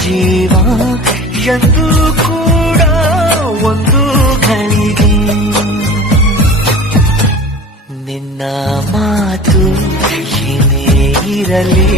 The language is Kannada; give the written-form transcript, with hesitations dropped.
ಜೀವ ಎಂದು ಕೂಡ ಒಂದು ಘಳಿಗೆ ನಿನ್ನ ಮಾತು ಏನೇ ಇರಲಿ